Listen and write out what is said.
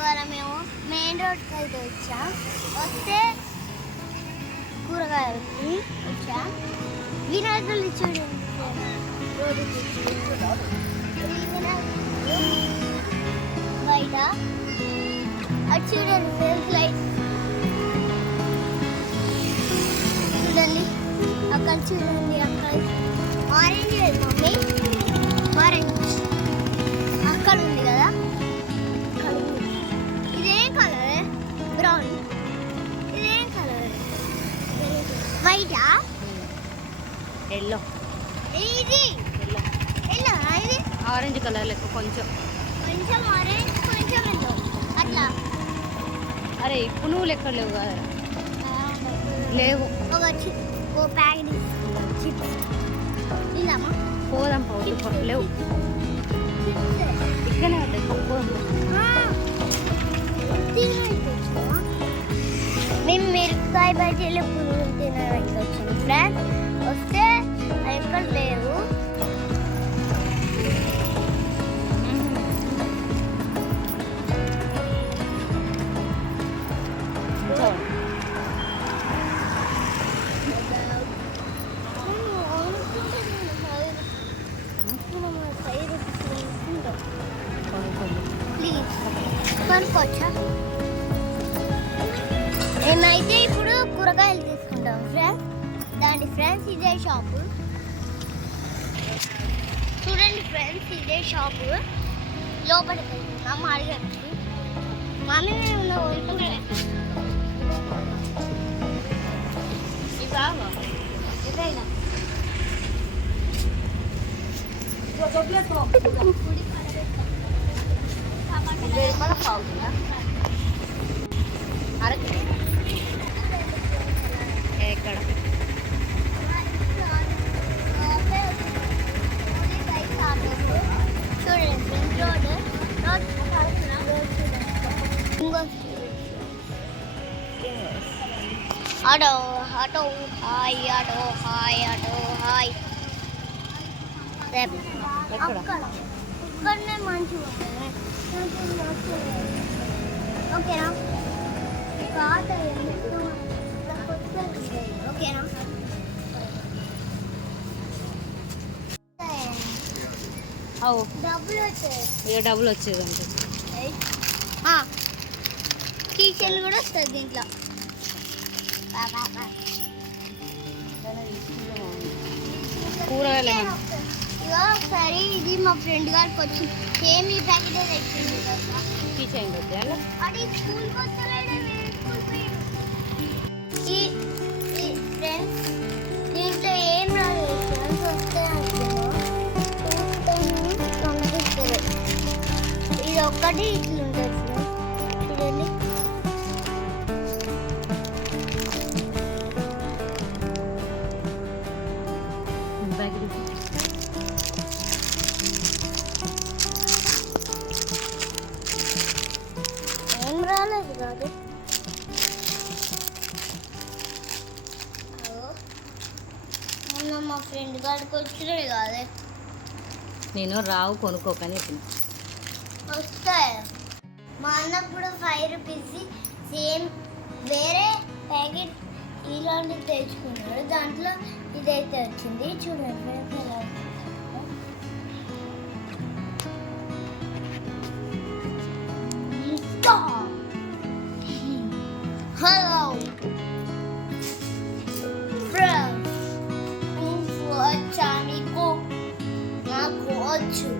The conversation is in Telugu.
ఇవాళ మేము మెయిన్ రోడ్కి అయితే వచ్చాం. వస్తే కూరగాయలకి వచ్చాం. వినాయకులు చూడండి రోడ్డు బయట అటు చూడండి ఫ్రెండ్స్ లైట్ చూడండి. అక్కడ చూడండి అక్కడ ఆరెంజ్ లేదు మమ్మీ, ఆరెంజ్ అక్కడ ఉంది కదా. ఇదేం కలర్? బ్రౌన్. ఇదేం కలర్? వైటా? ఎల్లో. ఇది ఎల్లో ఎల్లో ఇది ఆరెంజ్ కలర్ లెక్క కొంచెం కొంచెం ఆరెంజ్ కొంచెం ఎల్లో అట్లా. అరే ఇప్పుడు నువ్వు లెక్క లేవు కదా. లేవు. ఓ ప్యాకెట్ చిప్స్ ఇలామా పోదాం పోదు లేవు ఇక్కడనే ఉంటాయి. మేము మిరపకాయ బజ్జీలు పునుగులు తినడానికి వచ్చింది ఫ్రెండ్స్. వస్తే ఎక్కడ లేవు. ప్లీజ్ కొనుక్కోవచ్చా? మేమైతే ఇప్పుడు కూరగాయలు తీసుకుంటాం ఫ్రెండ్స్. దాని ఫ్రెండ్స్ ఇదే షాపు చూడండి ఫ్రెండ్స్. ఇదే షాపు లోపలికి వెళ్తున్నాం అడగండి. మమ్మీ మేము ఎక్కడ auto auto hi auto hi auto hi. ఇక్కడనే మంచిగా ఓకేనా? ఆటో ఓకేనా? డబ్బులు వచ్చాయి. ఇక డబ్బులు వచ్చేది అంటే టీచర్లు కూడా వస్తుంది దీంట్లో. కూరగాయలు ఇక ఒకసారి ఇది మా ఫ్రెండ్ గారికి వచ్చి సేమ్ ఈ ప్యాకెట్ తెచ్చింది. టీచర్ అది స్కూల్కి వస్తలేడు, స్కూల్ పోయాడు. ఈ ఫ్రెండ్స్ దీంట్లో ఏం రాలేదు. ఫ్రెండ్స్ వస్తే పంపిస్తారు. ఇది ఒక్కటి ఇట్లుంటుంది ఫ్రెండ్స్ చూడండి. ఏం రాలేదు కాదు. మొన్న మా ఫ్రెండ్ గారికి వచ్చినాయి కాదే. నేను రావు కొనుక్కోకని చెప్పిన. వస్తాయి. మా అన్నకు కూడా 5 రూపీస్ సేమ్ వేరే ప్యాకెట్ ఇలాంటివి తెచ్చుకున్నాడు. దాంట్లో ఇదైతే వచ్చింది చూడండి. హలో ఫ్రెండ్స్, వచ్చా మీకు? నాకు వచ్చు.